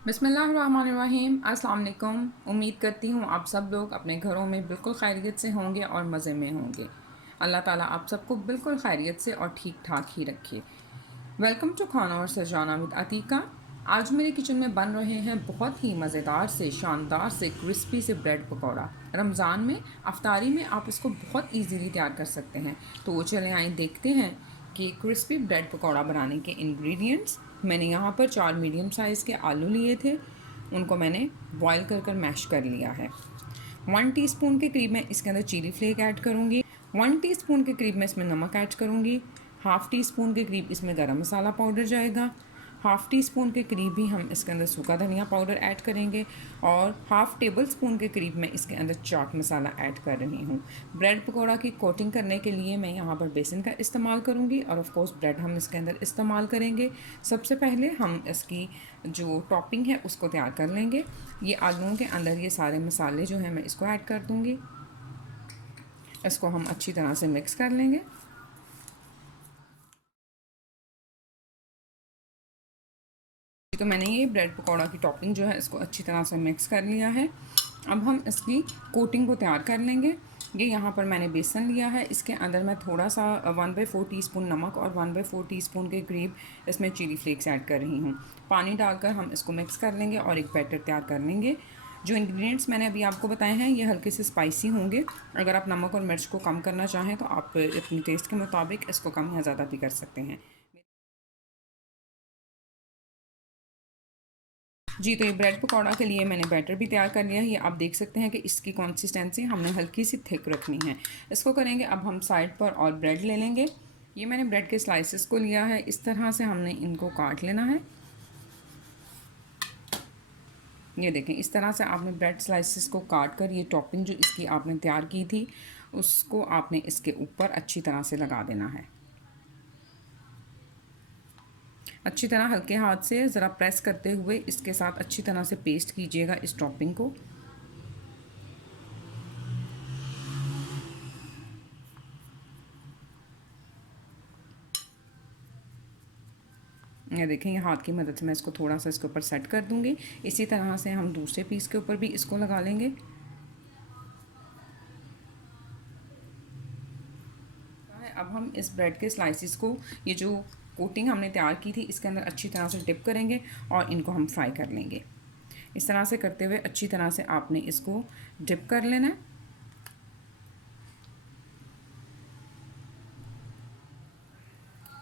बिस्मिल्लाहिर्रहमानिर्रहीम। अस्सलाम वालेकुम। उम्मीद करती हूँ आप सब लोग अपने घरों में बिल्कुल खैरियत से होंगे और मज़े में होंगे। अल्लाह ताला आप सबको बिल्कुल खैरियत से और ठीक ठाक ही रखे। वेलकम टू खाना और सजाना विद अतीका। आज मेरे किचन में बन रहे हैं बहुत ही मज़ेदार से शानदार से क्रिस्पी से ब्रेड पकौड़ा। रमज़ान में अफ्तारी में आप इसको बहुत ईजीली तैयार कर सकते हैं। तो वो चलें आइए देखते हैं कि क्रिस्पी ब्रेड पकौड़ा बनाने के इंग्रेडिएंट्स। मैंने यहाँ पर 4 मीडियम साइज़ के आलू लिए थे, उनको मैंने बॉईल कर मैश कर लिया है। 1 टीस्पून के करीब मैं इसके अंदर चिली फ्लेक ऐड करूँगी। 1 टीस्पून के करीब मैं इसमें नमक ऐड करूँगी। हाफ़ टी स्पून के करीब इसमें गरम मसाला पाउडर जाएगा। हाफ़ टी स्पून के करीब ही हम इसके अंदर सूखा धनिया पाउडर ऐड करेंगे और हाफ़ टेबल स्पून के करीब मैं इसके अंदर चाट मसाला ऐड कर रही हूँ। ब्रेड पकौड़ा की कोटिंग करने के लिए मैं यहाँ पर बेसन का इस्तेमाल करूँगी और ऑफ कोर्स ब्रेड हम इसके अंदर इस्तेमाल करेंगे। सबसे पहले हम इसकी जो टॉपिंग है उसको तैयार कर लेंगे। ये आलूओं के अंदर ये सारे मसाले जो हैं मैं इसको ऐड कर दूँगी। इसको हम अच्छी तरह से मिक्स कर लेंगे। तो मैंने ये ब्रेड पकौड़ा की टॉपिंग जो है इसको अच्छी तरह से मिक्स कर लिया है। अब हम इसकी कोटिंग को तैयार कर लेंगे। ये यहाँ पर मैंने बेसन लिया है, इसके अंदर मैं थोड़ा सा 1/4 टीस्पून नमक और 1/4 टीस्पून के करीब इसमें चिली फ्लेक्स ऐड कर रही हूँ। पानी डालकर हम इसको मिक्स कर लेंगे और एक बैटर तैयार कर लेंगे। जो इंग्रेडिएंट्स मैंने अभी आपको बताए हैं ये हल्के से स्पाइसी होंगे। अगर आप नमक और मिर्च को कम करना चाहें तो आप अपने टेस्ट के मुताबिक इसको कम या ज़्यादा भी कर सकते हैं। जी, तो ये ब्रेड पकौड़ा के लिए मैंने बैटर भी तैयार कर लिया है। ये आप देख सकते हैं कि इसकी कंसिस्टेंसी हमने हल्की सी थिक रखनी है। इसको करेंगे अब हम साइड पर और ब्रेड ले लेंगे। ये मैंने ब्रेड के स्लाइसेस को लिया है, इस तरह से हमने इनको काट लेना है। ये देखें, इस तरह से आपने ब्रेड स्लाइसेस को काट कर ये टॉपिंग जो इसकी आपने तैयार की थी उसको आपने इसके ऊपर अच्छी तरह से लगा देना है। अच्छी तरह हल्के हाथ से ज़रा प्रेस करते हुए इसके साथ अच्छी तरह से पेस्ट कीजिएगा इस टॉपिंग को। ये देखें, ये हाथ की मदद से मैं इसको थोड़ा सा इसके ऊपर सेट कर दूंगी। इसी तरह से हम दूसरे पीस के ऊपर भी इसको लगा लेंगे। अब हम इस ब्रेड के स्लाइसिस को, ये जो कोटिंग हमने तैयार की थी, इसके अंदर अच्छी तरह से डिप करेंगे और इनको हम फ्राई कर लेंगे। इस तरह से करते हुए अच्छी तरह से आपने इसको डिप कर लेना है।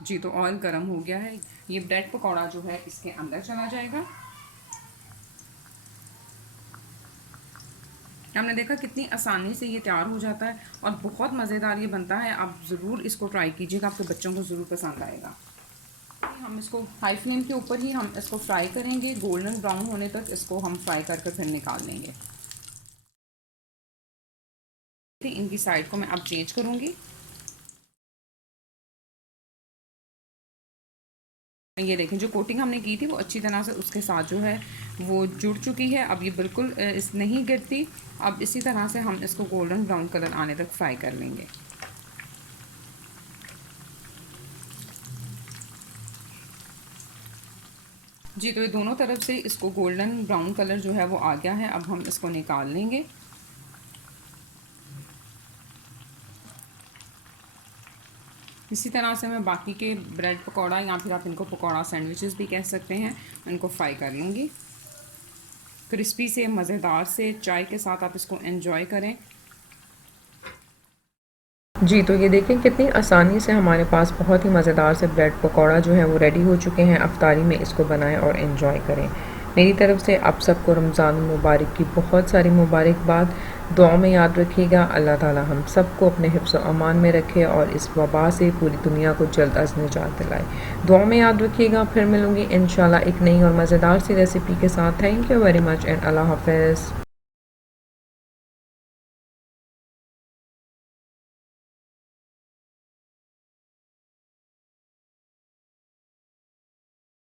जी, तो ऑयल गर्म हो गया है। ये ब्रेड पकौड़ा जो है इसके अंदर चला जाएगा। हमने देखा कितनी आसानी से ये तैयार हो जाता है और बहुत मज़ेदार ये बनता है। आप ज़रूर इसको ट्राई कीजिएगा, आपके बच्चों को ज़रूर पसंद आएगा। हम इसको हाई फ्लेम के ऊपर ही हम इसको फ्राई करेंगे, गोल्डन ब्राउन होने तक इसको हम फ्राई कर फिर निकाल लेंगे। इनकी साइड को मैं अब चेंज करूँगी। ये देखें, जो कोटिंग हमने की थी वो अच्छी तरह से उसके साथ जो है वो जुड़ चुकी है। अब ये बिल्कुल इस नहीं गिरती। अब इसी तरह से हम इसको गोल्डन ब्राउन कलर आने तक फ्राई कर लेंगे। जी, तो ये दोनों तरफ से इसको गोल्डन ब्राउन कलर जो है वो आ गया है। अब हम इसको निकाल लेंगे। इसी तरह से मैं बाकी के ब्रेड पकौड़ा या फिर आप इनको पकौड़ा सैंडविचेस भी कह सकते हैं, इनको फ्राई कर लूँगी। क्रिस्पी से मज़ेदार से चाय के साथ आप इसको एंजॉय करें। जी, तो ये देखें कितनी आसानी से हमारे पास बहुत ही मज़ेदार से ब्रेड पकौड़ा जो है वो रेडी हो चुके हैं। अफ्तारी में इसको बनाएं और एंजॉय करें। मेरी तरफ से आप सबको रमज़ान मुबारक की बहुत सारी मुबारकबाद। दुआ में याद रखिएगा, अल्लाह ताला हम सबको अपने हिफ्ज़ व अमान में रखे और इस वबा से पूरी दुनिया को जल्द अज़ निजात दिलाए। दुआ में याद रखिएगा। फिर मिलूँगी इंशाल्लाह एक नई और मज़ेदार सी रेसिपी के साथ। Thank you very much and अल्लाह हाफ़िज़।